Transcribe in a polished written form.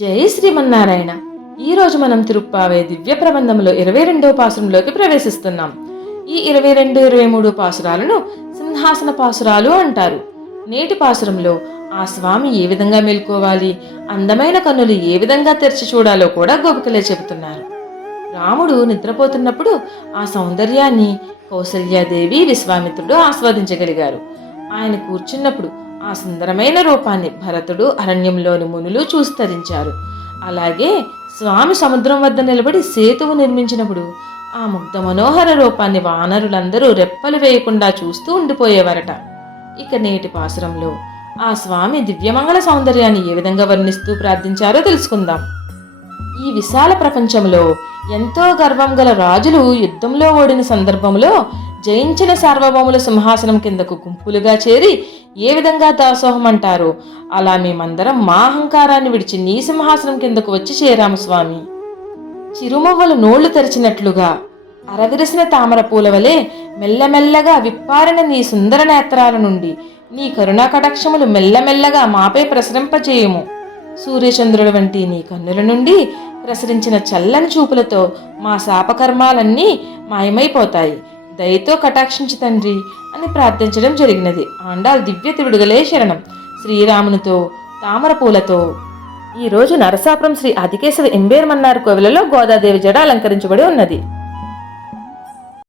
జై శ్రీమన్నారాయణ. ఈరోజు మనం తిరుప్పావే దివ్య ప్రబంధంలో 22వ పాసురంలోకి ప్రవేశిస్తున్నాం. ఈ 22, 23 పాసురాలను సింహాసన పాసురాలు అంటారు. నేటి పాసురంలో ఆ స్వామి ఏ విధంగా మేల్కోవాలి, అందమైన కన్నులు ఏ విధంగా తెరిచి చూడాలో కూడా గోపికలే చెబుతున్నారు. రాముడు నిద్రపోతున్నప్పుడు ఆ సౌందర్యాన్ని కౌసల్యాదేవి, విశ్వామిత్రుడు ఆస్వాదించగలిగారు. ఆయన కూర్చున్నప్పుడు ఆ సుందరమైన రూపాన్ని భరతుడు, అరణ్యంలోని మునులు చూసి తరించారు. అలాగే స్వామి సముద్రం వద్ద నిలబడి సేతువు నిర్మించినప్పుడు ఆ ముగ్ధ మనోహర రూపాన్ని వానరులందరూ రెప్పలు వేయకుండా చూస్తూ ఉండిపోయేవారట. ఇక నేటి పాసురంలో ఆ స్వామి దివ్యమంగళ సౌందర్యాన్ని ఏ విధంగా వర్ణిస్తూ ప్రార్థించారో తెలుసుకుందాం. ఈ విశాల ప్రపంచంలో ఎంతో గర్వం గల రాజులు యుద్ధంలో ఓడిన సందర్భంలో జయించిన సార్వభౌముల సింహాసనం కిందకు గుంపులుగా చేరి ఏ విధంగా దాసోహం అంటారో అలా మేమందరం మా అహంకారాన్ని విడిచి నీ సింహాసనం కిందకు వచ్చి చేరాము స్వామి. చిరుమవ్వలు నోళ్లు తెరిచినట్లుగా అరవిరిసిన తామర పూల వలె మెల్లమెల్లగా విప్పారిన నీ సుందర నేత్రాల నుండి నీ కరుణా కటాక్షములు మెల్లమెల్లగా మాపై ప్రసరింపచేయుము. సూర్యచంద్రుల వంటి నీ కన్నుల నుండి ప్రసరించిన చల్లని చూపులతో మా శాపకర్మాలన్నీ మాయమైపోతాయి. దయతో కటాక్షించి తండ్రి అని ప్రార్థించడం జరిగినది. ఆండాల్ దివ్య తివిడుగలే శరణం. శ్రీరామునితో తామర పూలతో. ఈరోజు నరసాపురం శ్రీ ఆదికేశవ ఎంబేర్ మన్నార్ కోవిలలో గోదాదేవి జడ అలంకరించబడి ఉన్నది.